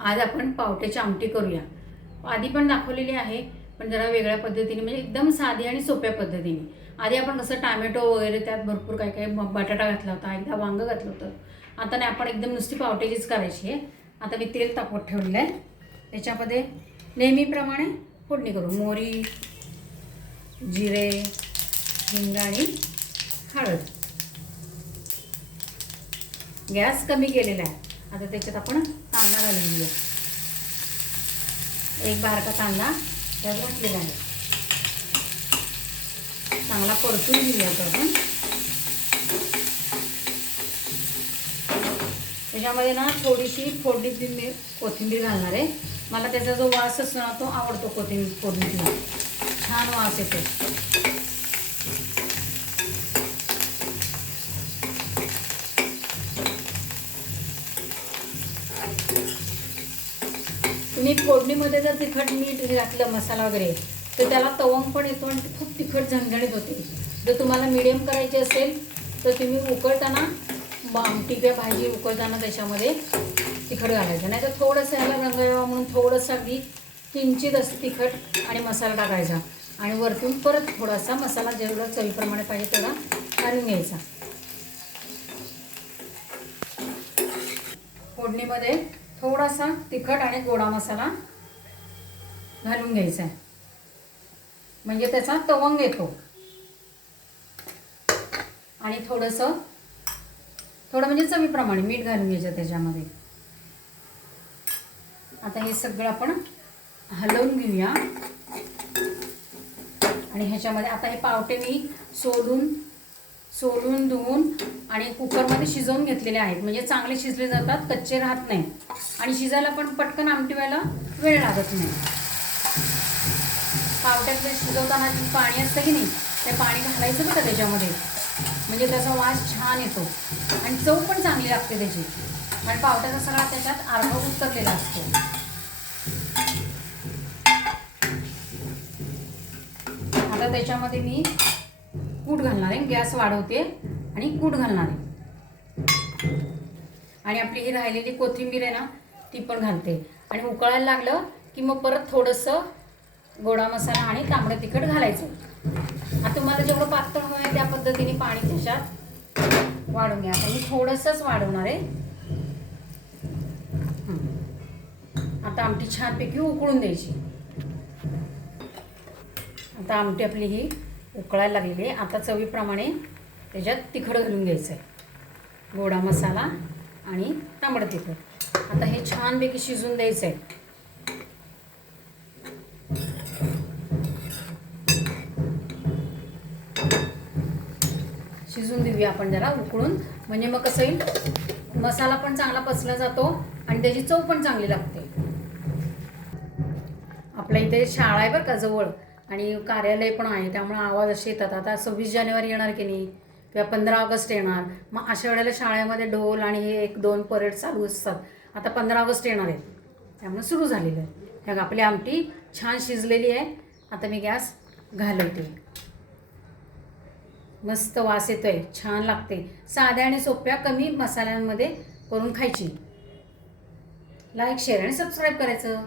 आज आपण पावट्याची आमटी करूया। आधी पण दाखवलेली आहे, पण जरा वेगळ्या पद्धतीने, म्हणजे एकदम साधी आणि सोप्या पद्धतीने। आधी आपण कसं टोमॅटो वगैरे त्यात भरपूर काय काय बटाटा घातला होता, एकदा वांग घातलं होतं। आता नाही, आपण एकदम नुसती पावट्याचीच करायची आहे। आता मी तेल तापवत ठेवलेलं आहे, त्याच्यामध्ये नेहमीप्रमाणे फोडणी करू। मोहरी, जिरे, हिंग आणि हळद। गॅस कमी केलेला आहे। आता त्याच्यात आपण कांदा घालून घेऊया। एक बारका कांदा त्यात घातलेला आहे, चांगला परतून घेऊया आपण। त्याच्यामध्ये ना थोडीशी फोडणीची मी कोथिंबीर घालणार आहे। मला त्याचा जो वास असतो ना तो आवडतो, कोथिंबीर फोडणीचा छान वास येतो। तुम्ही फोडणीमध्ये जर तिखट मीठ घातलं, मसाला वगैरे, तर त्याला तवंग पण येतो आणि खूप तिखट झणझणीत होते। जर तुम्हाला मीडियम करायची असेल तर तुम्ही उकळताना आमटी किंवा भाजी उकळताना त्याच्यामध्ये तिखट घालायचं, नाही तर थोडंसं ह्याला रंग यावा म्हणून थोडंसं अगदी किंचित असं तिखट आणि मसाला टाकायचा आणि वरतून परत थोडासा मसाला जेवढा चवीप्रमाणे पाहिजे तेवढा घालून घ्यायचा। फोडणीमध्ये थोडासा तिखट आणि गोडा मसाला घालून घ्यायचा आहे, म्हणजे त्याचा तवंग येतो। आणि थोडं म्हणजे चवीप्रमाणे मीठ घालून घ्यायचं त्याच्यामध्ये। आता हे सगळं आपण हलवून घेऊया आणि ह्याच्यामध्ये आता हे पावटे मी सोलून धुवून आणि कुकरमध्ये शिजवून घेतलेले आहेत, म्हणजे चांगले शिजले जातात, कच्चे राहत नाही आणि शिजायला पण पटकन आमटी व्हायला वेळ लागत नाही। पावट्यात शिजवताना जे पाणी असतं की नाही, ते पाणी घालायचं बघा त्याच्यामध्ये, म्हणजे त्याचा वास छान येतो आणि चव पण चांगली लागते त्याची, आणि पावट्याचा सगळा त्याच्यात अर्क उतरलेला असतो। आता त्याच्यामध्ये मी कूट घालणार आहे, गॅस वाढवते आणि कूट घालणार आहे आणि आपली ही राहिलेली कोथिंबीर आहे ना ती पण घालते आणि उकळायला लागलं की मग परत थोडंसं गोडा मसाला आणि तांबडं तिखट घालायचं। आता तुम्हाला जेवढं पातळ हवं आहे त्या पद्धतीने पाणी त्याच्यात वाढवून घ्या। आता मी थोडंसंच वाढवणार आहे। आता आमटी छानपैकी उकळून द्यायची। आता आमटी आपली ही उकळायला लागलेली आहे। आता चवीप्रमाणे त्याच्यात तिखट घालून घ्यायचं आहे, गोडा मसाला आणि तांबडं तिखट। आता हे छानपैकी शिजून द्यायचं आहे। शिजून देऊया आपण जरा उकळून, म्हणजे मग कसं होईल, मसाला पण चांगला पचला जातो आणि त्याची चव पण चांगली लागते। आपल्या इथे शाळा आहे बरं का जवळ, आणि कार्यालय पण आहे, त्यामुळे आवाज असे येतात। आता 26 जानेवारी येणार की नाही, किंवा 15 ऑगस्ट येणार, मग अशा वेळेला शाळेमध्ये ढोल आणि हे 1-2 परेड चालू असतात। आता 15 ऑगस्ट येणार आहे, त्यामुळे सुरू झालेलं आहे। ह्या आपली आमटी छान शिजलेली आहे। आता मी गॅस घालवते, मस्त वास येतोय, छान लागते। साध्या आणि सोप्या कमी मसाल्यांमध्ये करून खायची। लाईक, शेअर आणि सबस्क्राईब करायचं।